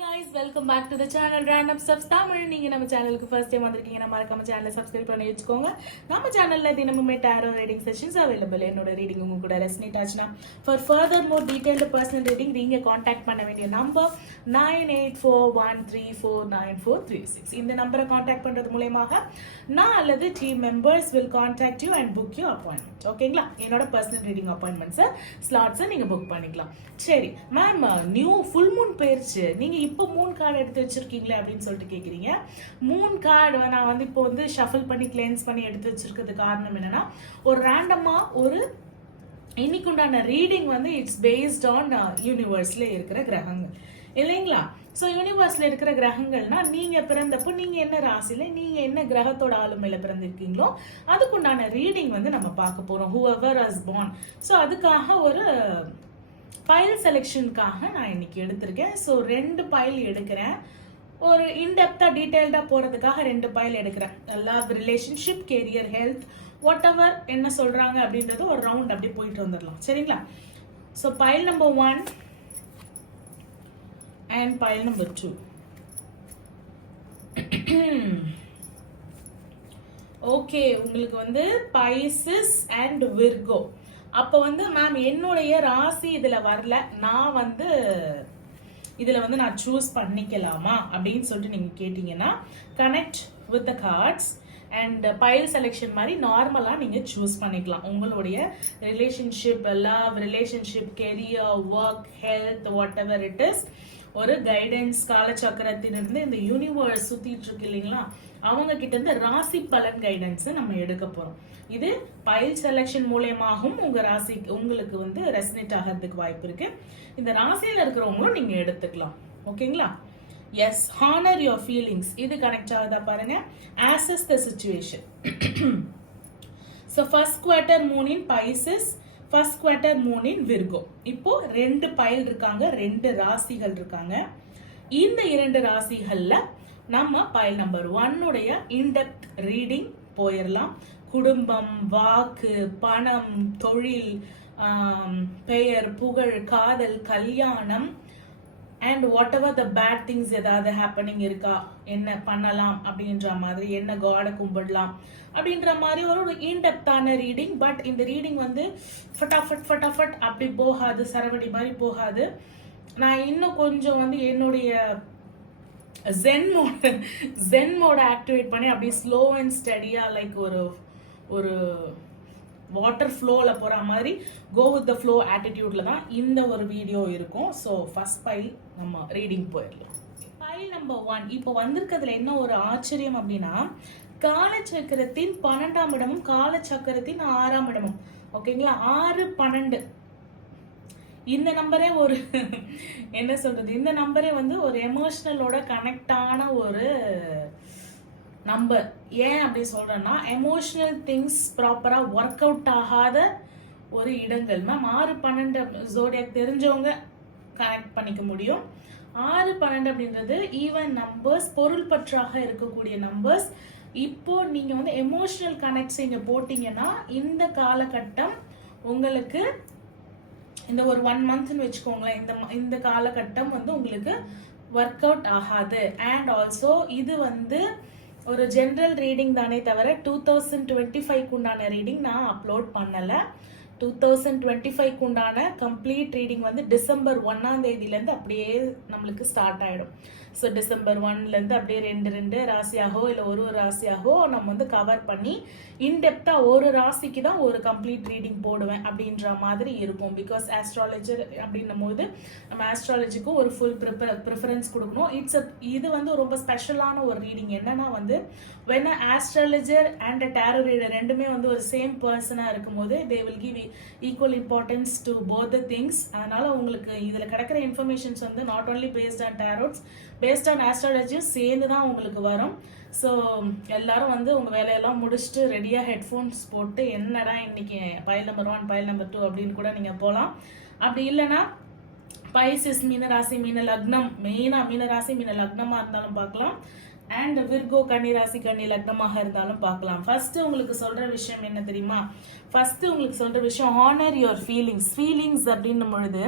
guys, welcome back to the channel Random Stuffs Tamil. நீங்க நம்ம சேனலுக்கு ஃபர்ஸ்ட் டைம் வந்திருக்கீங்கன்னா மறக்காம சேனலை சப்ஸ்கிரைப் பண்ணி வச்சுக்கோங்க. நம்ம சேனல்ல தினமுமே tarot reading sessions available. என்னோட ரீடிங் உங்க கூட ரெசனேட் ஆச்சுனா for further more detailed personal reading நீங்க காண்டாக்ட் பண்ண வேண்டிய நம்பர் 9841349436. இந்த நம்பரை காண்டாக்ட் பண்றது மூலமாக நான் அல்லது team members will contact you and book your appointment. ஓகேங்களா? என்னோட personal reading appointments ஸ்லாட்ஸ் நீங்க புக் பண்ணிக்கலாம். சரி மேம், நியூ ஃபுல் மூன் போயிருச்சு, நீங்க இப்போ மூன் கார்டு எடுத்து வச்சிருக்கீங்களே அப்படின்னு சொல்லிட்டு கேக்குறீங்க. மூன் கார்டு நான் வந்து இப்போ வந்து ஷஃபிள் பண்ணி கிளென்ஸ் பண்ணி எடுத்து வச்சிருக்கிறது காரணம் என்னன்னா, ஒரு ரேண்டமா ஒரு இன்னைக்கு உண்டான ரீடிங் வந்து இட்ஸ் பேஸ்ட் ஆன் யூனிவர்ஸ்ல இருக்கிற கிரகங்கள் இல்லைங்களா? ஸோ யூனிவர்ஸ்ல இருக்கிற கிரகங்கள்னா நீங்க பிறந்தப்போ நீங்க என்ன ராசியில நீங்க என்ன கிரகத்தோட ஆளுமையில பிறந்திருக்கீங்களோ அதுக்குண்டான ரீடிங் வந்து நம்ம பார்க்க போறோம். whoever is born. ஸோ அதுக்காக ஒரு பைல் செலெக்ஷனுக்காக நான் இன்னைக்கு எடுத்திருக்கேன். ஸோ 2 பைல் எடுக்கிறேன். ஒரு இன்டெப்தா டீடைல்டா போறதுக்காக 2 பைல் எடுக்கிறேன். Love, relationship, career, health, whatever என்ன சொல்றாங்க அப்படின்றது ஒரு ரவுண்ட் அப்படி போயிட்டு வந்துடலாம். சரிங்களா? So pile number 1 and pile number 2. Okay, உங்களுக்கு வந்து Pisces and Virgo. அப்போ வந்து மேம் என்னுடைய ராசி இதுல வரல, நான் வந்து இதுல வந்து நான் சூஸ் பண்ணிக்கலாமா அப்படின்னு சொல்லிட்டு நீங்க கேட்டீங்கன்னா connect with the cards and pile selection மாதிரி நார்மலா நீங்க சூஸ் பண்ணிக்கலாம். உங்களுடைய relationship, love, relationship, career, work, health, whatever it is, ஒரு கைடன்ஸ் காலச்சக்கரத்திலிருந்து இந்த யூனிவர்ஸ் சுத்திட்டு இருக்கு இல்லைங்களா, அவங்க கிட்ட இருந்து ராசி பலன் கைடன்ஸ் நம்ம எடுக்க போறோம். இது பைல் செலெக்ஷன் மூலமாகவும் உங்க ராசி உங்களுக்கு வந்து ரெசனேட் ஆகிறதுக்கு வாய்ப்பு இருக்கு. இந்த ராசியில இருக்கிறவங்களும் நீங்க எடுத்துக்கலாம். ஓகேங்களா? Yes, honour your feelings. இது கனெக்ட் ஆகுதா பாருங்க. Assess the situation. So first quarter moon in Pisces, first quarter moon in Virgo. இப்போ 2 பைல் இருக்காங்க, 2 ராசிகள் இருக்காங்க. இந்த 2 ராசிகள்ல நம்ம பைல் நம்பர் 1 உடைய இன்டெப்த் ரீடிங் போயிடலாம். குடும்பம், வாக்கு, பணம், தொழில், பெயர், புகழ், காதல், கல்யாணம் and whatever the bad things ஏதாவது ஹேப்பனிங் இருக்கா, என்ன பண்ணலாம் அப்படின்ற மாதிரி, என்ன காடை கும்பிடலாம் அப்படின்ற மாதிரி ஒரு இன்டெப்தான ரீடிங். பட் இந்த ரீடிங் வந்து ஃபட்டாஃபட் அப்படி போகாது, சரவடி மாதிரி போகாது. நான் இன்னும் கொஞ்சம் வந்து என்னுடைய ஜென் மோட ஆக்டிவேட் பண்ணி அப்படியே ஸ்லோ அண்ட் ஸ்டடியா லைக் ஒரு வாட்டர் ஃப்ளோல போற மாதிரி கோ வித் த ஃப்ளோ ஆட்டிடியூட்ல தான் இந்த ஒரு வீடியோ இருக்கும். ஸோ ஃபர்ஸ்ட் பைல் நம்ம ரீடிங் போயிடலாம். பைல் நம்பர் 1 இப்போ வந்திருக்கிறதுல என்ன ஒரு ஆச்சரியம் அப்படின்னா, காலச்சக்கரத்தின் 12ஆம் இடமும் காலச்சக்கரத்தின் 6ஆம் இடமும். ஓகேங்களா? 6, 12 இந்த நம்பரே ஒரு என்ன சொல்றது, இந்த நம்பரே வந்து ஒரு எமோஷனலோட கனெக்டான ஒரு நம்பர். ஏன் அப்படி சொல்றேன்னா, எமோஷனல் திங்ஸ் ப்ராப்பரா ஒர்க் அவுட் ஆகாத ஒரு இடங்கள். மேம் 6, 12 ஜோடியாக் தெரிஞ்சவங்க கனெக்ட் பண்ணிக்க முடியும். 6, 12 அப்படின்றது ஈவன் நம்பர்ஸ், பொருள் பற்றாக இருக்கக்கூடிய நம்பர்ஸ். இப்போ நீங்க வந்து எமோஷனல் கனெக்ட்ஸ் இங்க போட்டீங்கன்னா இந்த காலகட்டம் உங்களுக்கு இந்த ஒரு 1 மந்த்னு வச்சுக்கோங்களேன், இந்த காலகட்டம் வந்து உங்களுக்கு ஒர்க் அவுட் ஆகாது. அண்ட் ஆல்சோ இது வந்து ஒரு ஜென்ரல் ரீடிங் தானே தவிர 2025 உண்டான ரீடிங் நான் அப்லோட் பண்ணல. 2025 உண்டான கம்ப்ளீட் ரீடிங் வந்து டிசம்பர் 1ஆம் தேதியிலேருந்து அப்படியே நம்மளுக்கு ஸ்டார்ட் ஆயிடும். ஸோ டிசம்பர் 1லேருந்து அப்படியே 2 ராசியாகவோ இல்லை ஒரு ராசியாகவோ நம்ம வந்து கவர் பண்ணி இன்டெப்தா ஒரு ராசிக்கு தான் ஒரு கம்ப்ளீட் ரீடிங் போடுவேன் அப்படின்ற மாதிரி இருக்கும். பிகாஸ் ஆஸ்ட்ராலஜர் அப்படின்னும் போது நம்ம ஆஸ்ட்ராலஜிக்கும் ஒரு ஃபுல் ப்ரிஃபரன்ஸ் கொடுக்கணும். இது வந்து ரொம்ப ஸ்பெஷலான ஒரு ரீடிங். என்னன்னா வந்து when an astrologer and a tarot reader ரெண்டுமே வந்து ஒரு சேம் பர்சனா இருக்கும்போது they will give equal importance to both the things. அதனால உங்களுக்கு இதுல கிடைக்கிற இன்ஃபர்மேஷன்ஸ் வந்து not only based on tarots, based on astrology சேர்ந்து தான் உங்களுக்கு வரும். ஸோ எல்லாரும் வந்து உங்க வேலையெல்லாம் முடிச்சுட்டு ரெடியா ஹெட்ஃபோன்ஸ் போட்டு என்னடா இன்னைக்கு பைல் நம்பர் 1 பைல் நம்பர் 2 அப்படின்னு கூட நீங்க போகலாம். அப்படி இல்லைன்னா பைசஸ் மீனராசி மீன லக்னம், மெயினா மீனராசி மீன லக்னமா இருந்தாலும் பார்க்கலாம். அண்ட் விர்கோ கன்னி ராசி கன்னி லக்னமாக இருந்தாலும் பார்க்கலாம். ஃபர்ஸ்ட் உங்களுக்கு சொல்ற விஷயம் என்ன தெரியுமா? ஃபர்ஸ்ட் உங்களுக்கு சொல்ற விஷயம் ஹானர் யுவர் ஃபீலிங்ஸ். ஃபீலிங்ஸ் அப்படின்னும் பொழுது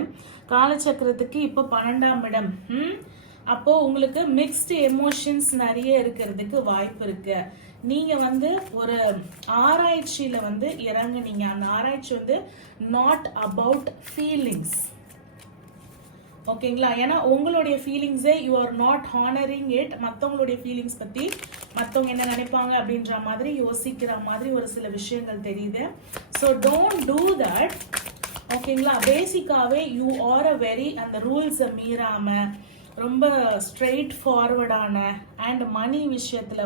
காலச்சக்கரத்துக்கு இப்போ 12ஆம் இடம். அப்போ உங்களுக்கு மிக்ஸ்டு எமோஷன்ஸ் நிறைய இருக்கிறதுக்கு வாய்ப்பு இருக்கு. நீங்க வந்து ஒரு ஆராய்ச்சியில வந்து இறங்குனீங்க. அந்த ஆராய்ச்சி வந்து நாட் அபவுட் ஃபீலிங்ஸ், ஓகேங்களா? ஏன்னா உங்களுடைய ஃபீலிங்ஸே you are not honoring it. மற்றவங்களுடைய ஃபீலிங்ஸ் பத்தி மற்றவங்க என்ன நினைப்பாங்க அப்படின்ற மாதிரி யோசிக்கிற மாதிரி ஒரு சில விஷயங்கள் தெரியுது. ஸோ டோன்ட் டூ தட், ஓகேங்களா? பேசிக்காவே யூ ஆர் அ வெரி, அந்த ரூல்ஸை மீறாம ரொம்ப ஸ்ட்ரெயிட் ஃபார்வர்டான அண்ட் மணி விஷயத்துல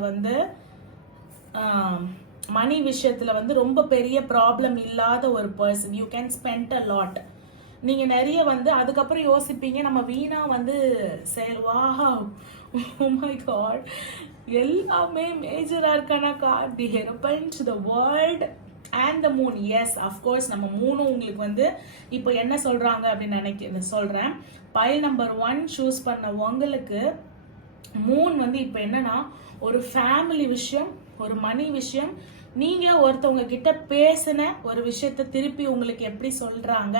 வந்து ரொம்ப பெரிய ப்ராப்ளம் இல்லாத ஒரு person. You can spend a lot. நீங்க நிறைய வந்து அதுக்கப்புறம் யோசிப்பீங்க நம்ம வீணா வந்து oh my god, எல்லாமே மேஜரா இருக்கானாக்கா. The hierophant, the world and the moon. Yes, of course நம்ம மூணும் உங்களுக்கு வந்து இப்போ என்ன சொல்றாங்க அப்படின்னு சொல்றேன். பைல் நம்பர் 1 சூஸ் பண்ண உங்களுக்கு மூன் வந்து இப்போ என்னன்னா ஒரு ஃபேமிலி விஷயம், ஒரு மணி விஷயம். நீங்க ஒருத்தவங்க கிட்ட பேசின ஒரு விஷயத்த திருப்பி உங்களுக்கு எப்படி சொல்றாங்க,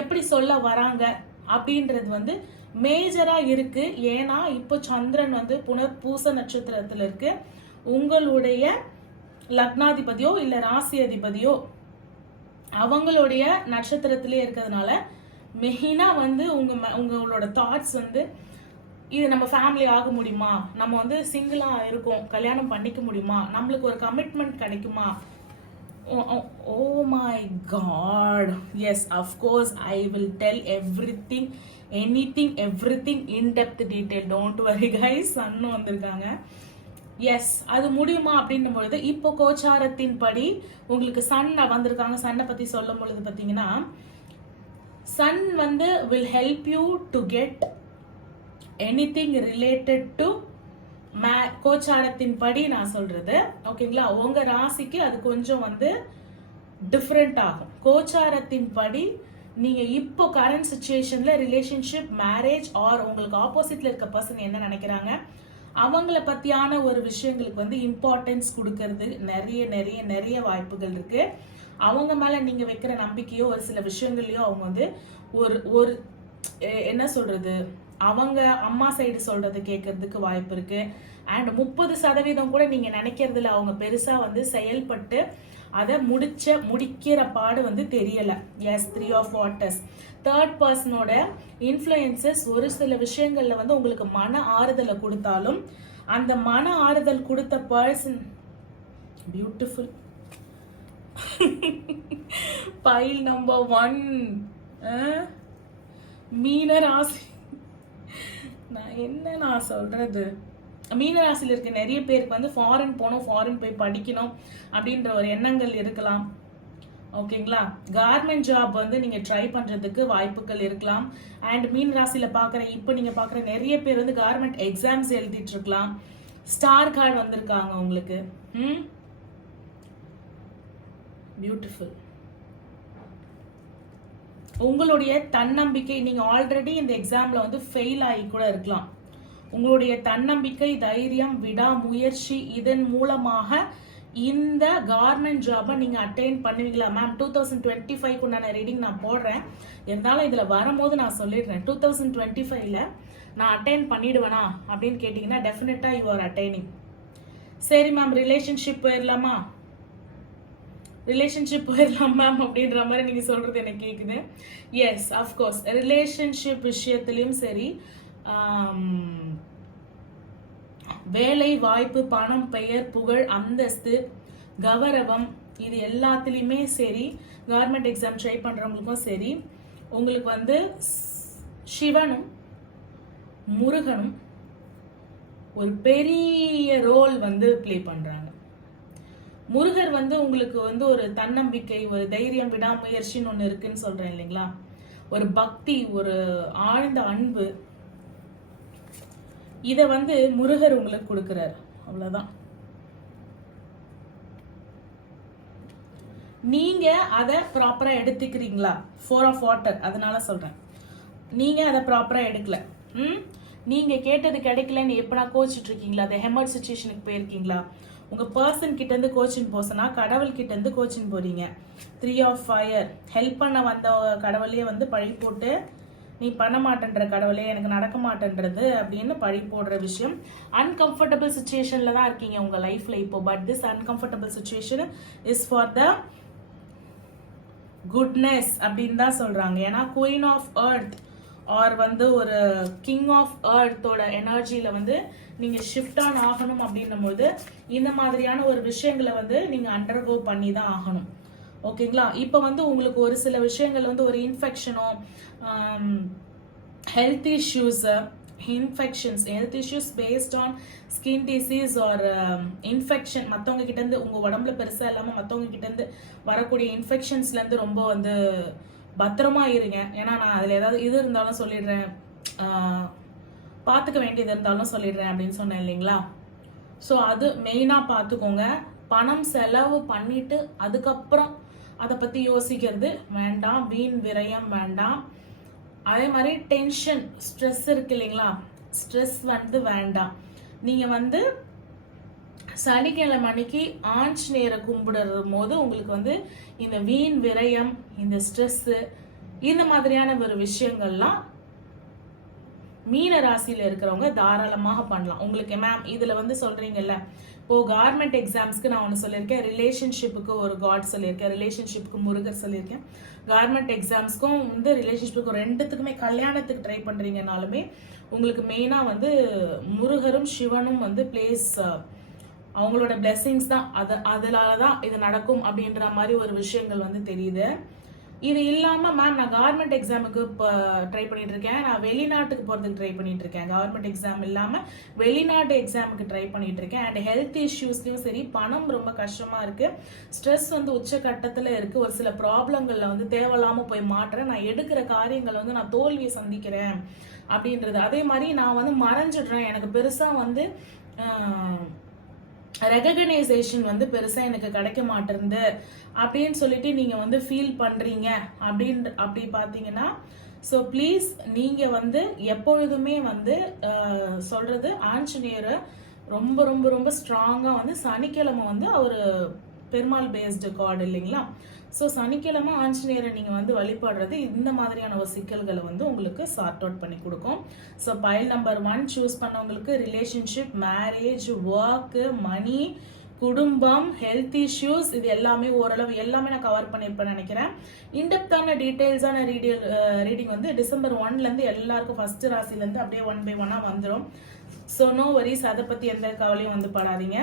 எப்படி சொல்ல வராங்க அப்படின்றது வந்து மேஜரா இருக்கு. ஏன்னா இப்போ சந்திரன் வந்து புனர்பூச நட்சத்திரத்துல இருக்கு. உங்களுடைய லக்னாதிபதியோ இல்ல ராசி அதிபதியோ அவங்களுடைய நட்சத்திரத்திலே இருக்கிறதுனால மெயினா வந்து உங்களோட தாட்ஸ் வந்து இது நம்ம ஃபேமிலி ஆக முடியுமா, நம்ம வந்து சிங்கிளா இருக்கோம், கல்யாணம் பண்ணிக்க முடியுமா, நம்மளுக்கு ஒரு கமிட்மெண்ட் கிடைக்குமா. Oh my god, yes, of course I will tell everything, anything, everything in depth detail. Don't worry guys. சன்னு வந்திருக்காங்க. எஸ், அது முடியுமா அப்படின்னும் பொழுது இப்போ கோச்சாரத்தின் படி உங்களுக்கு சன் வந்திருக்காங்க. சன்னை பத்தி சொல்லும் பொழுது பாத்தீங்கன்னா சன் வந்து will help you to get anything related to கோச்சாரத்தின் படி நான் சொல்றது, ஓகேங்களா? உங்க ராசிக்கு அது கொஞ்சம் வந்து டிஃப்ரெண்ட் ஆகும். கோச்சாரத்தின் படி நீங்க இப்போ கரண்ட் சிச்சுவேஷன்ல ரிலேஷன்ஷிப், மேரேஜ் ஆர் உங்களுக்கு ஆப்போசிட்ல இருக்க பர்சன் என்ன நினைக்கிறாங்க அவங்கள பத்தியான ஒரு விஷயங்களுக்கு வந்து இம்பார்ட்டன்ஸ் கொடுக்கறது நிறைய நிறைய நிறைய வாய்ப்புகள் இருக்கு. அவங்க மேல நீங்க வைக்கிற நம்பிக்கையோ ஒரு சில விஷயங்கள்லயோ அவங்க வந்து ஒரு என்ன சொல்றது, அவங்க அம்மா சைடு சொல்றது கேட்கறதுக்கு வாய்ப்பு இருக்கு. அண்ட் 30% கூட நீங்க நினைக்கிறதுல அவங்க பெருசா வந்து செயல்பட்டு அதை முடிக்கிற பாடு வந்து தெரியல. Yes, 3 of Waters. தேர்ட் பர்சனோட இன்ஃப்ளூயன்சஸ் ஒரு சில விஷயங்கள்ல வந்து உங்களுக்கு மன ஆறுதலை கொடுத்தாலும் அந்த மன ஆறுதல் கொடுத்த பர்சன் பியூட்டிஃபுல். பைல் நம்பர் 1 மீனராசி. நான் சொல்றது மீனராசியில் இருக்க நிறைய பேருக்கு வந்து ஃபாரின் போகணும், ஃபாரின் போய் படிக்கணும் அப்படின்ற ஒரு எண்ணங்கள் இருக்கலாம், ஓகேங்களா? கார்மெண்ட் ஜாப் வந்து நீங்க ட்ரை பண்றதுக்கு வாய்ப்புகள் இருக்கலாம். அண்ட் மீன் ராசியில இப்போ நீங்க பாக்குற நிறைய பேர் வந்து கார்மெண்ட் எக்ஸாம்ஸ் எழுதிட்டு இருக்கலாம். ஸ்டார் கார்டு வந்திருக்காங்க உங்களுக்கு. பியூட்டிஃபுல். உங்களுடைய தன்னம்பிக்கை, நீங்க ஆல்ரெடி இந்த எக்ஸாம்ல வந்து ஃபெயில் ஆகி கூட இருக்கலாம். உங்களுடைய தன்னம்பிக்கை, தைரியம், விடாமுயற்சி இதன் மூலமாக இந்த கவர்மெண்ட் ஜாபை நீங்க அட்டைன் பண்ணுவீங்களா மேம்? 2025 உண்டான ரீடிங் நான் போடுறேன், இருந்தாலும் இதுல வரும்போது நான் சொல்லிடுறேன். 2025ல நான் அட்டைன் பண்ணிடுவேனா அப்படின்னு கேட்டீங்கன்னா டெஃபினட்டா யூ ஆர் அட்டைனிங். சரி மேம், ரிலேஷன்ஷிப் போயிடலாமா? ரிலேஷன்ஷிப் போயிடலாம் மேம் அப்படின்ற மாதிரி நீங்க சொல்றது எனக்கு கேக்குது. எஸ், அஃப்கோர்ஸ் ரிலேஷன்ஷிப் விஷயத்திலயும் சரி, வேலை வாய்ப்பு, பணம், பெயர், புகழ், அந்தஸ்து, கௌரவம், இது எல்லாத்துலயுமே சரி, கவர்மெண்ட் எக்ஸாம் ட்ரை பண்றவங்களுக்கும் சரி, உங்களுக்கு வந்து சிவனும் முருகனும் ஒரு பெரிய ரோல் வந்து பிளே பண்றாங்க. முருகர் வந்து உங்களுக்கு வந்து ஒரு தன்னம்பிக்கை, ஒரு தைரியம், விடாமுயற்சின்னு ஒண்ணு இருக்குன்னு சொல்றேன் இல்லைங்களா? ஒரு பக்தி, ஒரு ஆழ்ந்த அன்பு, இத வந்து முருகர் உங்களுக்கு கொடுக்கிறார். அவ்வளவுதான். நீங்க அதை ப்ராப்பரா எடுத்துக்கிறீங்களா? 4 of Water, அதனால சொல்றேன். நீங்க அதை ப்ராப்பரா எடுக்கல, நீங்க கேட்டது கிடைக்கலன்னு எப்பனா கோச்சிட்டு இருக்கீங்களா? அந்த ஹெமர்ட் சிச்சுவேஷனுக்கு போயிருக்கீங்களா? உங்க பர்சன் கிட்ட இருந்து கோச்சிங் போசனா கடவுள் கிட்ட இருந்து கோச்சிங் போறீங்க. 3 of Fire, ஹெல்ப் பண்ண வந்த கடவுளையே வந்து பழி போட்டு நீ பண்ண மாட்டேன்ற கடவுளே, எனக்கு நடக்க மாட்டேன்றது அப்படின்னு பழி போடுற விஷயம். அன்கம்ஃபர்டபுள் சுச்சுவேஷன்ல தான் இருக்கீங்க உங்க லைஃப்ல இப்போ. But this uncomfortable situation is for the goodness அப்படின்னு தான் சொல்றாங்க. ஏன்னா குயின் ஆஃப் எர்த் ஆர் வந்து ஒரு கிங் ஆஃப் எர்த்தோட எனர்ஜியில வந்து நீங்க ஷிஃப்ட் ஆன் ஆகணும் அப்படின்னும் போது இந்த மாதிரியான ஒரு விஷயங்களை வந்து நீங்க அண்டர்கோ பண்ணி தான் ஆகணும். ஓகேங்களா? இப்போ வந்து உங்களுக்கு ஒரு சில விஷயங்கள் வந்து ஒரு இன்ஃபெக்ஷனோ health issues based on skin disease or infection, மற்றவங்க கிட்டேருந்து உங்கள் உடம்புல பெருசாக இல்லாமல் மற்றவங்க கிட்டேருந்து வரக்கூடிய இன்ஃபெக்ஷன்ஸ்லேருந்து ரொம்ப வந்து பத்திரமா இருங்க. ஏன்னா நான் அதில் ஏதாவது இது இருந்தாலும் சொல்லிடுறேன், பார்த்துக்க வேண்டியது இருந்தாலும் சொல்லிடுறேன் அப்படின்னு சொன்னேன் இல்லைங்களா? ஸோ அது மெயினாக பார்த்துக்கோங்க. பணம் செலவு பண்ணிட்டு அதுக்கப்புறம் அதை பற்றி யோசிக்கிறது வேண்டாம், வீண் விரயம் வேண்டாம். அதே மாதிரி டென்ஷன், ஸ்ட்ரெஸ் இருக்கு இல்லைங்களா, ஸ்ட்ரெஸ் வந்து வேண்டாம். நீங்கள் வந்து சனிக்கிழமை அன்னைக்கு ஆஞ்சநேயரை கும்பிடுற போது உங்களுக்கு வந்து இந்த வீண் விரயம், இந்த ஸ்ட்ரெஸ்ஸு, இந்த மாதிரியான ஒரு விஷயங்கள்லாம் மீன ராசியில இருக்கிறவங்க தாராளமாக பண்ணலாம். உங்களுக்கு மேம் இதுல வந்து சொல்றீங்கல்ல, இப்போ கவர்மெண்ட் எக்ஸாம்ஸ்க்கு நான் ஒன்று சொல்லியிருக்கேன், ரிலேஷன்ஷிப்புக்கு ஒரு காட் சொல்லியிருக்கேன், ரிலேஷன்ஷிப்புக்கு முருகர் சொல்லியிருக்கேன். கவர்மெண்ட் எக்ஸாம்ஸ்க்கும் வந்து ரிலேஷன்ஷிப்புக்கு ரெண்டுத்துக்குமே கல்யாணத்துக்கு ட்ரை பண்றீங்கனாலுமே உங்களுக்கு மெயினா வந்து முருகரும் சிவனும் வந்து பிளேஸ், அவங்களோட பிளெஸிங்ஸ் தான், அதனால தான் இது நடக்கும் அப்படின்ற மாதிரி ஒரு விஷயங்கள் வந்து தெரியுது. இது இல்லாம மேம் நான் கவர்மெண்ட் எக்ஸாமுக்கு ட்ரை பண்ணிட்டு இருக்கேன், நான் வெளிநாட்டுக்கு போறதுக்கு ட்ரை பண்ணிட்டு இருக்கேன், கவர்மெண்ட் எக்ஸாம் இல்லாம வெளிநாட்டு எக்ஸாமுக்கு ட்ரை பண்ணிட்டு இருக்கேன், அண்ட் ஹெல்த் இஷ்யூஸ்லயும் சரி, பணம் ரொம்ப கஷ்டமா இருக்கு, ஸ்ட்ரெஸ் வந்து உச்சகட்டத்துல இருக்கு, ஒரு சில ப்ராப்ளங்கள்ல வந்து தேவையில்லாம போய் மாட்டுறேன், நான் எடுக்கிற காரியங்கள் வந்து நான் தோல்வியை சந்திக்கிறேன் அப்படின்றது. அதே மாதிரி நான் வந்து மறைஞ்சிடுறேன், எனக்கு பெருசா வந்து ரெகக்னைசேஷன் வந்து பெருசா எனக்கு கிடைக்க மாட்டேருந்து அப்படின்னு சொல்லிட்டு நீங்க வந்து ஃபீல் பண்றீங்க அப்படி பாத்தீங்கன்னா, ஸோ ப்ளீஸ் நீங்க வந்து எப்பொழுதுமே வந்து சொல்றது ஆஞ்சநேயரை ரொம்ப ரொம்ப ரொம்ப ஸ்ட்ராங்கா வந்து சனிக்கிழமை வந்து அவர் பெருமாள் பேஸ்டு கார்டு இல்லைங்களா, ஸோ சனிக்கிழமை ஆஞ்சநேயரை நீங்க வந்து வழிபடுறது இந்த மாதிரியான ஒரு சிக்கல்களை வந்து உங்களுக்கு சார்ட் அவுட் பண்ணி கொடுக்கும். ஸோ பைல் நம்பர் 1 சூஸ் பண்ணவங்களுக்கு ரிலேஷன்ஷிப், மேரேஜ், ஒர்க், மணி, குடும்பம், ஹெல்த் இஷ்யூஸ், இது எல்லாமே ஓரளவு எல்லாமே நான் கவர் பண்ணியிருப்பேன் நினைக்கிறேன். இன்டெப்தான டீடைல்ஸான ரீடிங் வந்து டிசம்பர் 1லேருந்து எல்லாருக்கும் ஃபர்ஸ்ட் ராசிலேருந்து அப்படியே 1 by 1 வந்துடும். ஸோ நோ வரிஸ், அதை பற்றி எந்த கவலையும் வந்து படாதீங்க.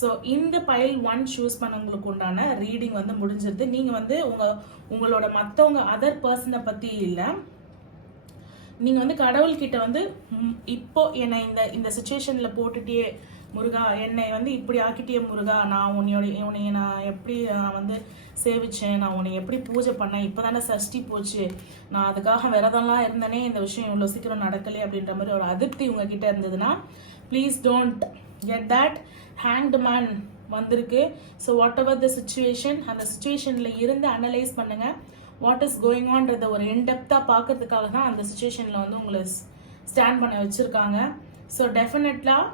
ஸோ இந்த பைல் 1 சூஸ் பண்ணவங்களுக்கு உண்டான ரீடிங் வந்து முடிஞ்சிருது. நீங்கள் வந்து உங்களோட மற்றவங்க அதர் பர்சனை பற்றி இல்லை, நீங்கள் வந்து கடவுள்கிட்ட வந்து இப்போ என்னை இந்த சுச்சுவேஷனில் போட்டுட்டே முருகா, என்னை வந்து இப்படி ஆக்கிட்டே முருகா, நான் உன்னைய நான் எப்படி வந்து சேவிச்சேன், நான் உன்னை எப்படி பூஜை பண்ணேன், இப்போ தானே சஷ்டி போச்சு, நான் அதுக்காக விரதம்லாம் இருந்தேனே, இந்த விஷயம் இவ்வளோ சீக்கிரம் நடக்கலை அப்படின்ற மாதிரி ஒரு அதிருப்தி உங்ககிட்ட இருந்ததுன்னா please don't get that. Hanged man வந்திருக்கு. So whatever the situation, அந்த சுச்சுவேஷனில் இருந்து அனலைஸ் பண்ணுங்க, வாட் இஸ் கோயிங் ஆன்றத ஒரு இன்டெப்த்தாக பார்க்கறதுக்காக தான் அந்த சுச்சுவேஷனில் வந்து உங்களை ஸ்டாண்ட் பண்ண வச்சுருக்காங்க. ஸோ டெஃபினெட்லாக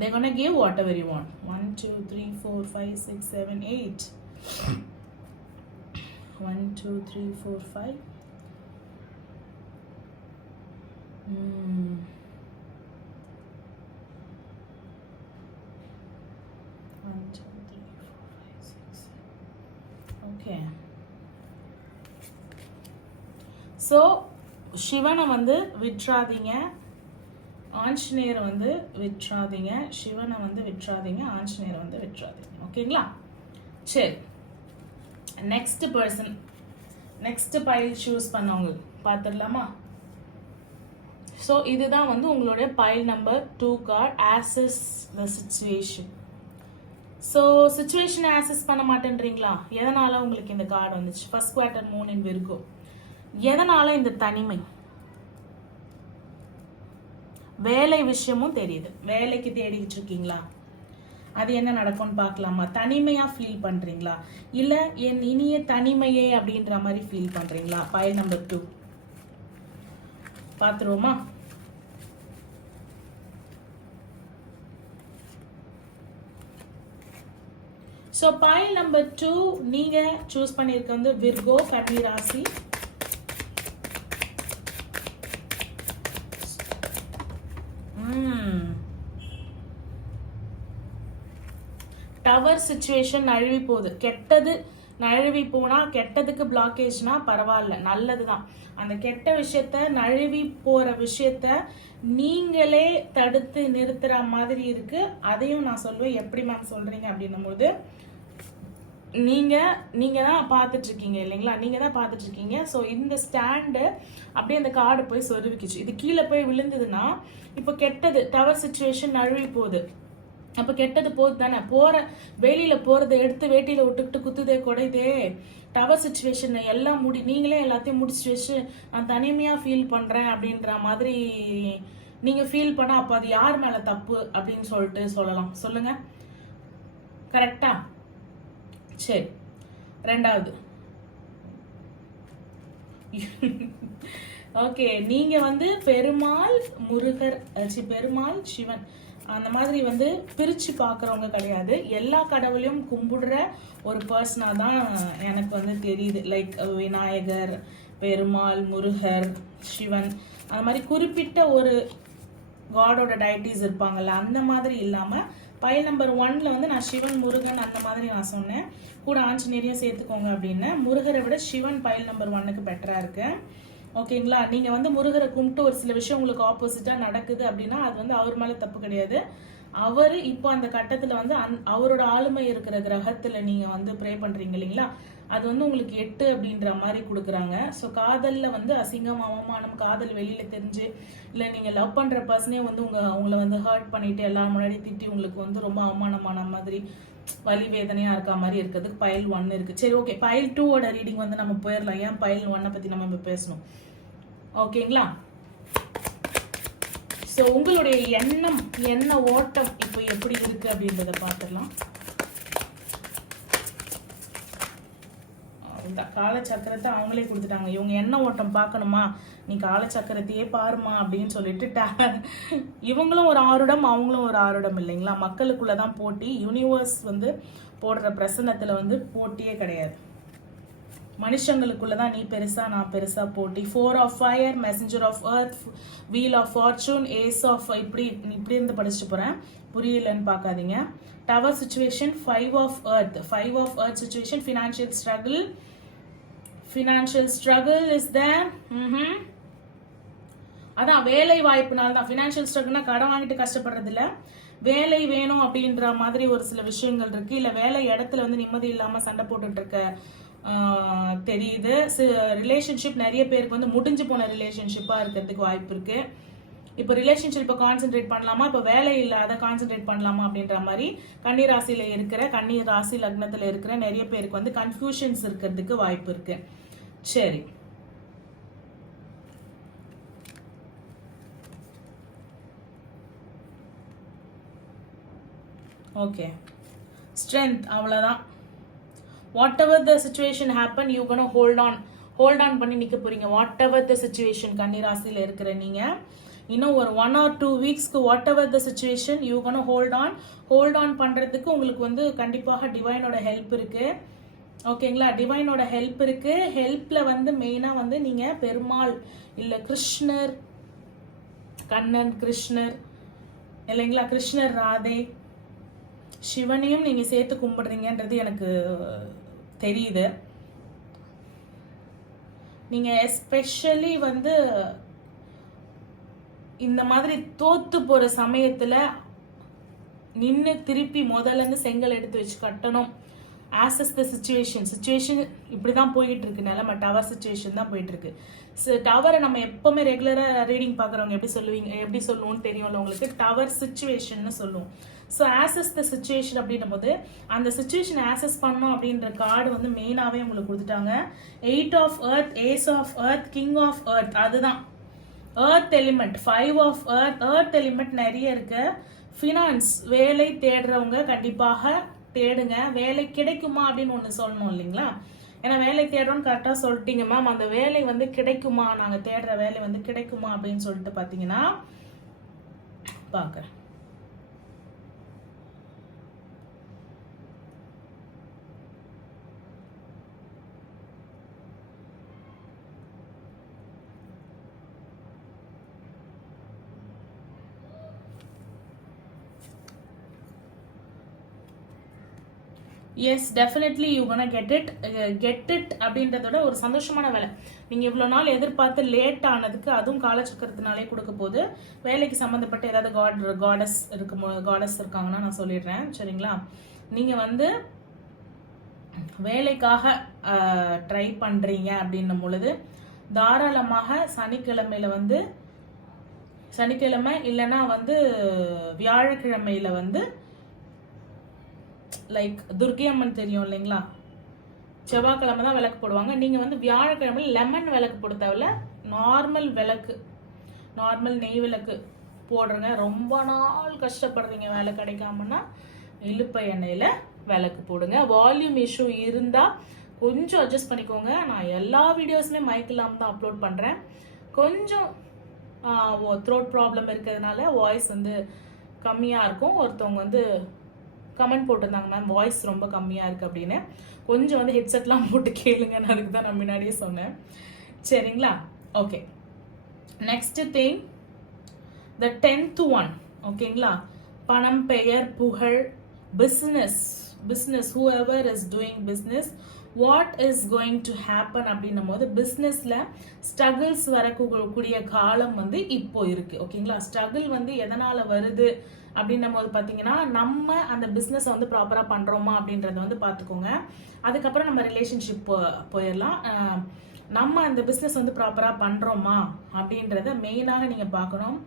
they're gonna give whatever you want. 1 2 3 4 5 6 7 8 1 2 3 4 5 1 2 3 4 5 6 okay. So சிவனை வந்து விட்றாதீங்க, ஆஞ்சநேயரை வந்து விட்றாதீங்க, சிவனை வந்து விட்றாதீங்க, ஆஞ்சநேயரை வந்து விட்றாதீங்க. ஓகேங்களா? சரி, next person, next pile choose பண்ணவங்க பார்த்துடலாமா? ஸோ இதுதான் வந்து உங்களுடைய pile number 2 card, assess the situation. So சிச்சுவேஷனை ஆசஸ் பண்ண மாட்டேன்றீங்களா? எதனால உங்களுக்கு இந்த கார்டு வந்துச்சு? First quarter moon in Virgo. எதனால இந்த தனிமை? வேலை விஷயமும் தெரியுது, வேலைக்கு தேடிக்கிட்டு இருக்கீங்களா? அது என்ன நடக்கும்னு பார்க்கலாமா? தனிமையா ஃபீல் பண்றீங்களா, இல்ல என் இனிய தனிமையே அப்படின்ற மாதிரி ஃபீல் பண்றீங்களா? பைல் நம்பர் 2 பாத்துருவோமா? ஸோ பைல் நம்பர் 2 நீங்க சூஸ் பண்ணியிருக்க வந்து விர்கோ கன்னி ராசி. டவர் சுச்சுவேஷன் நழுவி போகுது. கெட்டது நழுவி போனா, கெட்டதுக்கு பிளாக்கேஜ்னா பரவாயில்ல, நல்லதுதான். அந்த கெட்ட விஷயத்த, நழுவி போற விஷயத்த நீங்களே தடுத்து நிறுத்துற மாதிரி இருக்கு. அதையும் நான் சொல்லுவேன். எப்படி மேம் சொல்றீங்க அப்படின்னும் போது, நீங்க தான் பார்த்துட்டு இருக்கீங்க இல்லைங்களா, நீங்க தான் பார்த்துட்டு இருக்கீங்க. ஸோ இந்த ஸ்டாண்டு அப்படியே அந்த கார்டு போய் சொருவிக்குச்சு. இது கீழே போய் விழுந்ததுன்னா இப்போ கெட்டது டவர் சுச்சுவேஷன் நழுவி போகுது. அப்ப கெட்டது போகுது தானே, வெளியில போறதை எடுத்து வேட்டியில விட்டுக்கிட்டு குத்துதே கொடைதே. டவர் சுச்சுவேஷன் எல்லாம் நீங்களே எல்லாத்தையும் முடிச்சு வச்சு நான் தனிமையா ஃபீல் பண்றேன் அப்படின்ற மாதிரி நீங்க ஃபீல் பண்ணா அப்ப அது யார் மேல தப்பு அப்படின்னு சொல்லிட்டு சொல்லலாம். சொல்லுங்க, கரெக்டா? சரி, ரெண்டாவது ஓகே, நீங்க வந்து பெருமாள் முருகர், பெருமாள் சிவன் அந்த மாதிரி வந்து பிரிச்சு பாக்குறவங்க கிடையாது. எல்லா கடவுளையும் கும்பிடுற ஒரு பர்சனா தான் எனக்கு வந்து தெரியுது. லைக் விநாயகர், பெருமாள், முருகர், சிவன், அந்த மாதிரி குறிப்பிட்ட ஒரு காடோட டைட்டிஸ் இருப்பாங்கல்ல, அந்த மாதிரி இல்லாம பைல் நம்பர் 1ல வந்து நான் சிவன், முருகன் அந்த மாதிரி நான் சொன்னேன். கூட ஆஞ்சநேயரையும் சேர்த்துக்கோங்க அப்படின்னு. முருகரை விட சிவன் பைல் நம்பர் 1க்கு பெட்டரா இருக்கு. ஓகேங்களா? நீங்க வந்து முருகரை கும்பிட்டு ஒரு சில விஷயம் உங்களுக்கு ஆப்போசிட்டா நடக்குது அப்படின்னா அது வந்து அவர் மேல தப்பு கிடையாது. அவரு இப்போ அந்த கட்டத்துல வந்து அவரோட ஆளுமை இருக்கிற கிரகத்துல நீங்க வந்து ப்ரே பண்றீங்க இல்லைங்களா, அது வந்து உங்களுக்கு 8 அப்படின்ற மாதிரி கொடுக்குறாங்க. ஸோ காதல்ல வந்து அசிங்கம், அவமானம், காதல் வெளியில தெரிஞ்சு, இல்லை நீங்க லவ் பண்ற பர்சனே வந்து உங்களை வந்து ஹர்ட் பண்ணிட்டு எல்லாரும் முன்னாடி திட்டி உங்களுக்கு வந்து ரொம்ப அவமானமான மாதிரி வலி வேதனையா இருக்க மாதிரி இருக்கிறதுக்கு பைல் 1 இருக்கு. சரி, ஓகே, பைல் 2ஓட ரீடிங் வந்து நம்ம போயிடலாம். ஏன் பைல் 1 பத்தி நம்ம இப்ப பேசணும்? ஓகேங்களா? ஸோ உங்களுடைய எண்ண ஓட்டம் இப்போ எப்படி இருக்கு அப்படின்றத பார்த்துடலாம். இந்த காலச்சக்கரத்தை அவங்களே கொடுத்துட்டாங்க. இவங்க எண்ண ஓட்டம் பார்க்கணுமா, நீ காலச்சக்கரத்தையே பாருமா அப்படின்னு சொல்லிட்டு இவங்களும் ஒரு ஆருடம், அவங்களும் ஒரு ஆருடம் இல்லைங்களா? மக்களுக்குள்ளதான் போட்டி. யூனிவர்ஸ் வந்து போடுற பிரசன்னத்துல வந்து போட்டியே கிடையாது. மனுஷங்களுக்குள்ளதான் நீ பெருசா நான் பெருசா போட்டி. 4 of fire, messenger of earth, wheel of fortune, ace of இப்படி இருந்து படிச்சுட்டு போறேன். புரியலன்னு பார்க்காதீங்க. Tower situation 5 of earth situation, financial struggle is there. அதான் வேலை வாய்ப்புனால தான். ஃபினான்ஷியல் ஸ்ட்ரகிள்னா கடன் வாங்கிட்டு கஷ்டப்படுறது இல்ல, வேலை வேணும் அப்படின்ற மாதிரி ஒரு சில விஷயங்கள் இருக்கு. இல்ல வேலை இடத்துல வந்து நிம்மதி இல்லாம சண்டை போட்டுட்டு இருக்க தெரியுது. ரிலேஷன்ஷிப் நிறைய பேருக்கு வந்து முடிஞ்சு போன ரிலேஷன்ஷிப்பா இருக்கிறதுக்கு வாய்ப்பு இருக்கு. இப்போ ரிலேஷன்ஷிப்பை கான்சென்ட்ரேட் பண்ணலாமா, இப்போ வேலை இல்லை அதை கான்சென்ட்ரேட் பண்ணலாமா அப்படின்ற மாதிரி கன்னி ராசி லக்னத்துல இருக்கிற நிறைய பேருக்கு வந்து கன்ஃபியூஷன்ஸ் இருக்கிறதுக்கு வாய்ப்பு இருக்கு. சரி, ஓகே, ஸ்ட்ரென்த் அவ்வளவுதான். Whatever the situation happen, you gonna hold on பண்ணி நிக்க போறீங்க. வாட் எவர் த சிச்சுவேஷன், கன்னி ராசியில இருக்கிற நீங்க இன்னும் ஒரு 1 or 2 வீக்ஸ்க்கு whatever the situation you gonna hold on பண்றதுக்கு உங்களுக்கு வந்து கண்டிப்பாக டிவைனோட ஹெல்ப் இருக்கு. ஓகேங்களா? டிவைனோட ஹெல்ப் இருக்கு. ஹெல்ப்ல வந்து மெயினா வந்து நீங்க பெருமாள் இல்ல கிருஷ்ணர், கண்ணன் கிருஷ்ணர் இல்லைங்களா, கிருஷ்ணர் ராதே, சிவனையும் நீங்க சேர்த்து கும்பிடுறீங்கன்றது எனக்கு தெரியுது. நீங்க எஸ்பெஷலி வந்து இந்த மாதிரி தோத்து போற சமயத்துல நின்று திருப்பி முதல்ல இருந்து செங்கல் எடுத்து வச்சு கட்டணும். ஆசஸ் த சிச்சுவேஷன் இப்படிதான் போயிட்டு இருக்கு. நிலைமை டவர் சிச்சுவேஷன் தான் போயிட்டு இருக்கு. டவரை நம்ம எப்பவுமே ரெகுலரா ரீடிங் பாக்குறவங்க எப்படி சொல்லுவோம்னு தெரியும்ல உங்களுக்கு, டவர் சிச்சுவேஷன் சொல்லுவோம். ஸோ ஆசஸ் த சிச்சுவேஷன் அப்படின்னும் போது அந்த சிச்சுவேஷன் ஆசஸ் பண்ணணும் அப்படின்ற கார்டு வந்து மெயினாவே உங்களுக்கு கொடுத்துட்டாங்க. 8 of earth, ace of earth, king of earth, அதுதான் earth element. 5 of earth element நிறைய இருக்கு. ஃபினான்ஸ், வேலை தேடுறவங்க கண்டிப்பாக தேடுங்க. வேலை கிடைக்குமா அப்படின்னு ஒன்று சொல்லணும் இல்லைங்களா? ஏன்னா வேலை தேடுறோம்னு கரெக்டாக சொல்லிட்டீங்க மேம். அந்த வேலை வந்து கிடைக்குமா, நாங்கள் தேடுற வேலை வந்து கிடைக்குமா அப்படின்னு சொல்லிட்டு பார்த்தீங்கன்னா பார்க்குறேன். Yes definitely you gonna get it அப்படின்றதோட ஒரு சந்தோஷமான வேலை. நீங்க இவ்வளவு நாள் எதிர்பார்த்து லேட் ஆனதுக்கு அதுவும் காலச்சக்கரத்தினாலே கொடுக்க போது. வேலைக்கு சம்பந்தப்பட்ட ஏதாவது காடஸ் இருக்காங்கன்னா நான் சொல்லிடுறேன் சரிங்களா. நீங்க வந்து வேலைக்காக ட்ரை பண்றீங்க அப்படின்னும் பொழுது தாராளமாக சனிக்கிழமை இல்லைன்னா வந்து வியாழக்கிழமையில வந்து லைக் துர்கை அம்மன் தெரியும் இல்லைங்களா, செவ்வாய்க்கிழமை தான் விளக்கு போடுவாங்க. நீங்க வந்து வியாழக்கிழமை லெமன் விளக்கு போட தேவையில்ல, நார்மல் நெய் விளக்கு போடுறங்க. ரொம்ப நாள் கஷ்டப்படுறீங்க வேலை கிடைக்காமன்னா இழுப்ப எண்ணெயில விளக்கு போடுங்க. வால்யூம் இஷ்யூ இருந்தா கொஞ்சம் அட்ஜஸ்ட் பண்ணிக்கோங்க. நான் எல்லா வீடியோஸுமே மைக் இல்லாம தான் அப்லோட் பண்றேன். கொஞ்சம் த்ரோட் ப்ராப்ளம் இருக்கிறதுனால வாய்ஸ் வந்து கம்மியா இருக்கும். ஒருத்தவங்க வந்து கமெண்ட் போட்டிருந்தாங்க, மேம் வாய்ஸ் ரொம்ப கம்மியா இருக்கு அப்படின்னு. கொஞ்சம் வந்து ஹெட்செட்லாம் போட்டு கேளுங்கன்னு அதுக்கு தான் நான் முன்னாடியே சொன்னேன் சரிங்களா. Okay, next thing the 10th one ஓகேங்களா. பணம், பெயர், புகழ், business whoever is doing business, what is going to happen அப்படின்னும் போது பிஸ்னஸ்ல ஸ்ட்ரகிள்ஸ் வரக்கூடிய காலம் வந்து இப்போ இருக்கு ஓகேங்களா. ஸ்ட்ரகிள் வந்து எதனால வருது அப்படின்னும் போது பார்த்தீங்கன்னா, நம்ம அந்த பிஸ்னஸை வந்து ப்ராப்பராக பண்ணுறோமா அப்படின்றத வந்து பார்த்துக்கோங்க. அதுக்கப்புறம் நம்ம ரிலேஷன்ஷிப் போயிடலாம். நம்ம அந்த பிஸ்னஸ் வந்து ப்ராப்பராக பண்ணுறோமா அப்படின்றத மெயினாக நீங்கள் பார்க்கணும்.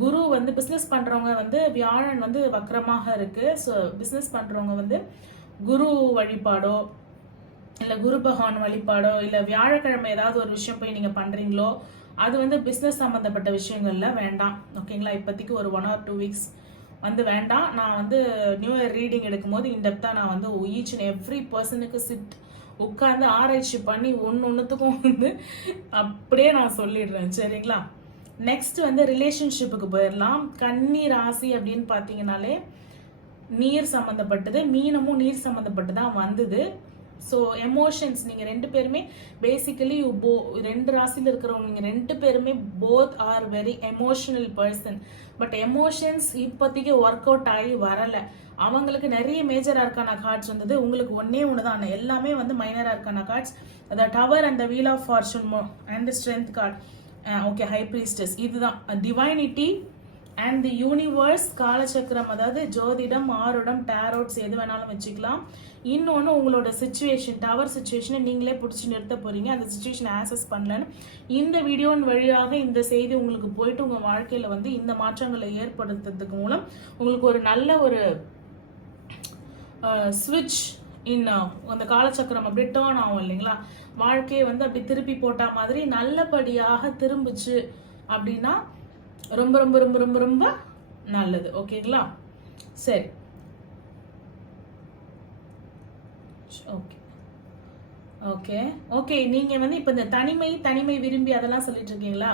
குரு வந்து பிஸ்னஸ் பண்ணுறவங்க வந்து வியாழன் வந்து வக்ரமாக இருக்குது. ஸோ பிஸ்னஸ் பண்ணுறவங்க வந்து குரு வழிபாடோ இல்லை குரு பகவான் வழிபாடோ இல்லை வியாழக்கிழமை ஏதாவது ஒரு விஷயம் போய் நீங்கள் பண்ணுறீங்களோ அது வந்து பிஸ்னஸ் சம்மந்தப்பட்ட விஷயங்கள்ல வேண்டாம் ஓகேங்களா. இப்போதைக்கு ஒரு 1 or 2 weeks வந்து வேண்டாம். நான் வந்து நியூ இயர் ரீடிங் எடுக்கும்போது இன்டெப்தா நான் வந்து ஈச் அண்ட் எவ்ரி பர்சனுக்கு உட்கார்ந்து ஆராய்ச்சி பண்ணி ஒன்றுத்துக்கும் வந்து அப்படியே நான் சொல்லிடுறேன் சரிங்களா. நெக்ஸ்ட் வந்து ரிலேஷன்ஷிப்புக்கு போயிடலாம். கன்னி ராசி அப்படின்னு பார்த்தீங்கன்னாலே நீர் சம்மந்தப்பட்டது, மீனமும் நீர் சம்மந்தப்பட்டு தான் வந்தது. ஸோ எமோஷன்ஸ் நீங்கள் 2 பேருமே பேசிக்கலி ரெண்டு ராசியில் இருக்கிறவங்க நீங்கள் 2 பேருமே both are very emotional person. But emotions இப்போதைக்கு ஒர்க் அவுட் ஆகி வரலை. அவங்களுக்கு நிறைய மேஜர் ஆர்கானா கார்ட்ஸ் வந்தது, உங்களுக்கு ஒன்று தான். எல்லாமே வந்து minor arcana cards. The tower and the wheel of fortune and the strength card. Okay, high priestess இதுதான் டிவைனிட்டி அண்ட் தி யூனிவர்ஸ். காலச்சக்கரம் அதாவது ஜோதிடம், ஆருடம், டேரோட்ஸ் எது வேணாலும் வச்சுக்கலாம். இன்னொன்று உங்களோட சுச்சுவேஷன், டவர் சுச்சுவேஷனை நீங்களே பிடிச்சி நிறுத்த போறீங்க. அந்த சுச்சுவேஷனை ஆக்சஸ் பண்ணலன்னு இந்த வீடியோன் வழியாக இந்த செய்தி உங்களுக்கு போயிட்டு உங்கள் வாழ்க்கையில் வந்து இந்த மாற்றங்களை ஏற்படுத்துறதுக்கு மூலம் உங்களுக்கு ஒரு நல்ல ஒரு ஸ்விட்ச் அந்த காலச்சக்கரம் அப்படியே டேர்ன் ஆகும் இல்லைங்களா. வாழ்க்கையை வந்து அப்படி திருப்பி போட்ட மாதிரி நல்லபடியாக திரும்பிச்சு அப்படின்னா ரொம்ப ரொம்ப ரொம்ப ரொம்ப ரொம்ப நல்லது ஓகேங்களா. சரி, ஓகே ஓகே ஓகே. நீங்க வந்து இப்ப இந்த தனிமை விரும்பி அதெல்லாம் சொல்லிட்டு இருக்கீங்களா,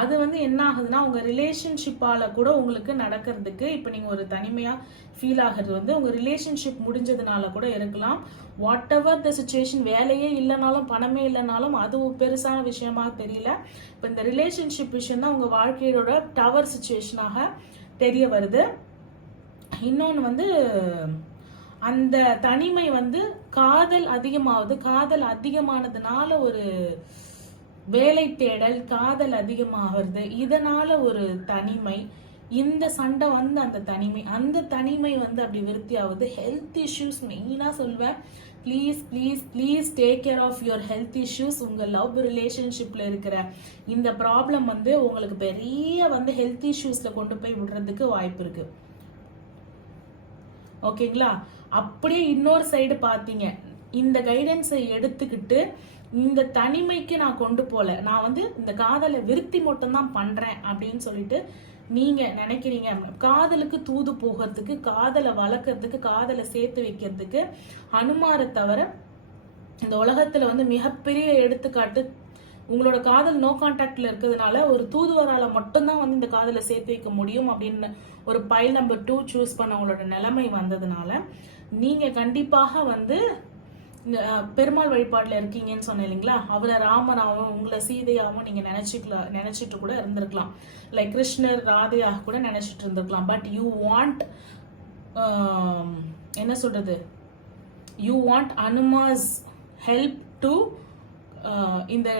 அது வந்து என்ன ஆகுதுன்னா உங்க ரிலேஷன்ஷிப்பால கூட உங்களுக்கு நடக்கிறதுக்கு இப்ப நீங்க ஒரு தனிமையா ஃபீல் ஆகுறது வந்து உங்க ரிலேஷன்ஷிப் முடிஞ்சதுனால கூட இருக்கலாம். வாட் எவர் த சிச்சுவேஷன், வேலையே இல்லைனாலும் பணமே இல்லைனாலும் அது பெருசான விஷயமா தெரியல. இப்ப இந்த ரிலேஷன்ஷிப் விஷயம் தான் உங்க வாழ்க்கையோட டவர் சிச்சுவேஷனாக தெரிய வருது. இன்னொன்னு வந்து அந்த தனிமை வந்து காதல் அதிகமானதுனால ஒரு வேலை தேடல், காதல் அதிகமாகிறது, இதனால ஒரு தனிமை. இந்த சண்டை வந்து அந்த தனிமை வந்து அப்படி விருத்தி ஆகுது. ஹெல்த் இஷ்யூஸ் மெயினா சொல்வேன். Please take care of your health issues. உங்க லவ் ரிலேஷன்ஷிப்ல இருக்கிற இந்த ப்ராப்ளம் வந்து உங்களுக்கு பெரிய வந்து ஹெல்த் இஷ்யூஸ்ல கொண்டு போய் விடுறதுக்கு வாய்ப்பு இருக்கு ஓகேங்களா. அப்படியே இன்னொரு சைடு பாத்தீங்க, இந்த கைடன்ஸை எடுத்துக்கிட்டு இந்த தனிமைக்கு நான் கொண்டு போல, நான் வந்து இந்த காதலை விருத்தி மட்டும் தான் பண்றேன் அப்படின்னு சொல்லிட்டு நீங்க நினைக்கிறீங்க. காதலுக்கு தூது போகிறதுக்கு, காதலை வளர்க்கறதுக்கு, காதலை சேர்த்து வைக்கிறதுக்கு அனுமாரை தவிர இந்த உலகத்துல வந்து மிகப்பெரிய எடுத்துக்காட்டு உங்களோட காதல் நோ கான்டாக்ட்ல இருக்கிறதுனால ஒரு தூதுவரால மட்டும்தான் வந்து இந்த காதலை சேர்த்து வைக்க முடியும் அப்படின்னு ஒரு பைல் நம்பர் 2 சூஸ் பண்ண உங்களோட நிலைமை வந்ததுனால நீங்க கண்டிப்பாக வந்து பெருமாள் வழிபாடுல இருக்கீங்கன்னு சொன்னேன் இல்லைங்களா. அவரை ராமராகவும் உங்களை சீதையாகவும் நீங்க நினைச்சிட்டு கூட இருந்திருக்கலாம். லைக் கிருஷ்ணர் ராதையாக கூட நினைச்சிட்டு இருந்திருக்கலாம். பட் யூ வாண்ட் என்ன சொல்றது, யூ வாண்ட் அனுமாஸ் ஹெல்ப் டு இந்த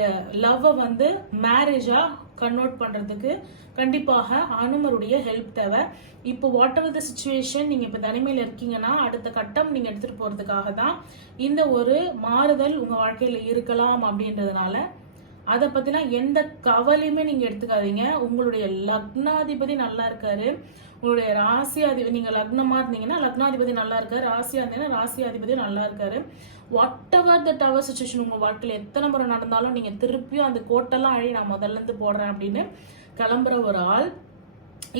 லவ்வை வந்து மேரேஜா கன்வெர்ட் பண்றதுக்கு கண்டிப்பாக அனுமருடைய ஹெல்ப் தேவை. இப்போ வாட் எவர் த சிச்சுவேஷன், நீங்க இப்ப தனிமையில இருக்கீங்கன்னா அடுத்த கட்டம் நீங்க எடுத்துட்டு போறதுக்காக தான் இந்த ஒரு மாறுதல் உங்க வாழ்க்கையில இருக்கலாம் அப்படின்றதுனால அதை பத்தினா எந்த கவலையுமே நீங்க எடுத்துக்காதீங்க. உங்களுடைய லக்னாதிபதி நல்லா இருக்காரு, உங்களுடைய ராசியாதிபதி, நீங்க லக்னமா இருந்தீங்கன்னா லக்னாதிபதி நல்லா இருக்காரு, ராசியா இருந்தீங்கன்னா ராசியாதிபதி நல்லா இருக்காரு. What ever the tower situation உங்க வாழ்க்கையில எத்தனை முறை நடந்தாலும் நீங்க திருப்பியும் அந்த கோட்டெல்லாம் அழி நான் முதல்ல இருந்து போடுறேன் அப்படின்னு கிளம்புற ஒரு ஆள்.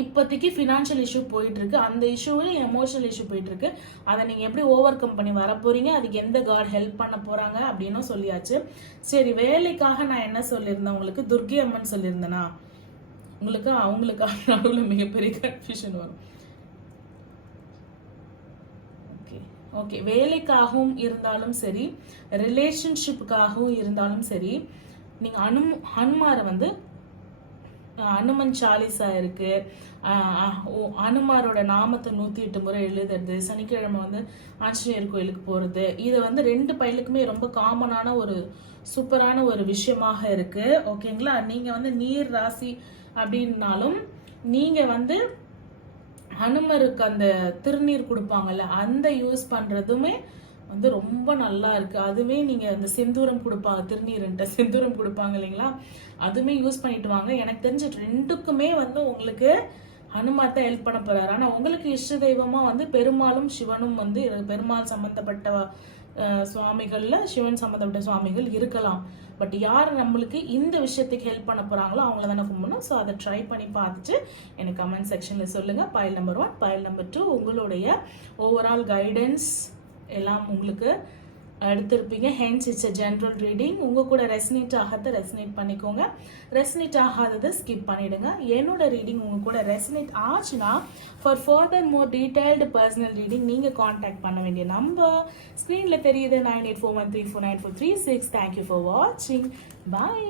இப்போதைக்கு ஃபினான்ஷியல் இஷ்யூ போயிட்டு இருக்கு, அந்த இஷ்யூவில் எமோஷனல் இஷ்யூ போயிட்டு இருக்கு. அதை நீங்க எப்படி ஓவர் கம் பண்ணி வர போறீங்க, அதுக்கு எந்த காட் ஹெல்ப் பண்ண போறாங்க அப்படின்னு சொல்லியாச்சு. சரி, வேலைக்காக நான் என்ன சொல்லியிருந்தேன் உங்களுக்கு, துர்கை அம்மன் சொல்லியிருந்தேனா உங்களுக்கு? அவங்களுக்காக நடுவில் மிகப்பெரிய கன்ஃபியூஷன் வரும். ஓகே, வேலைக்காகவும் இருந்தாலும் சரி, ரிலேஷன்ஷிப்புக்காகவும் இருந்தாலும் சரி, நீங்க ஹனுமாரை வந்து அனுமன் சாலிசா இருக்கு, அனுமாரோட நாமத்தை 108 முறை எழுதுறது, சனிக்கிழமை வந்து ஆஞ்சநேயர் கோயிலுக்கு போறது, இது வந்து 2 பையலுக்குமே ரொம்ப காமனான ஒரு சூப்பரான ஒரு விஷயமாக இருக்கு. ஓகேங்களா? நீங்க வந்து நீர் ராசி அப்படின்னாலும் நீங்க வந்து ஹனுமருக்கு அந்த திருநீர் கொடுப்பாங்கல்ல, அந்த யூஸ் பண்றதுமே வந்து ரொம்ப நல்லா இருக்கு. அதுவே நீங்க அந்த செந்தூரம் கொடுப்பாங்க, திருநீர்ன்ற செந்தூரம் கொடுப்பாங்க இல்லைங்களா, அதுவுமே யூஸ் பண்ணிட்டு வாங்க. எனக்கு தெரிஞ்ச 2க்குமே வந்து உங்களுக்கு ஹனுமார் தான் ஹெல்ப் பண்ண போறாரு. ஆனா உங்களுக்கு இஷ்ட தெய்வமா வந்து பெருமாளும் சிவனும் வந்து, பெருமாள் சம்பந்தப்பட்ட சுவாமிகள்ல சிவன் சம்பந்தப்பட்ட சுவாமிகள் இருக்கலாம். பட் யார் நம்மளுக்கு இந்த விஷயத்துக்கு ஹெல்ப் பண்ண போறாங்களோ அவங்கள தானே கும்பிடணும். ஸோ அதை ட்ரை பண்ணி பார்த்துட்டு எனக்கு கமெண்ட் செக்ஷன்ல சொல்லுங்க. பைல் நம்பர் 1, பைல் நம்பர் 2 உங்களுடைய ஓவரால் கைடன்ஸ் எல்லாம் உங்களுக்கு எடுத்திருப்பீங்க. Hence it's a general reading. உங்க கூட ரெசனேட் ஆகாத ரெசனேட் பண்ணிக்கோங்க, ரெசனேட் ஆகாததை ஸ்கிப் பண்ணிடுங்க. என்னோட ரீடிங் உங்க கூட ரெசனேட் ஆச்சுன்னா for further more detailed personal reading நீங்க கான்டாக்ட் பண்ண வேண்டிய நம்பர் ஸ்கிரீன்ல தெரியுது, 9841349436. தேங்க்யூ ஃபார் வாட்சிங். பாய்.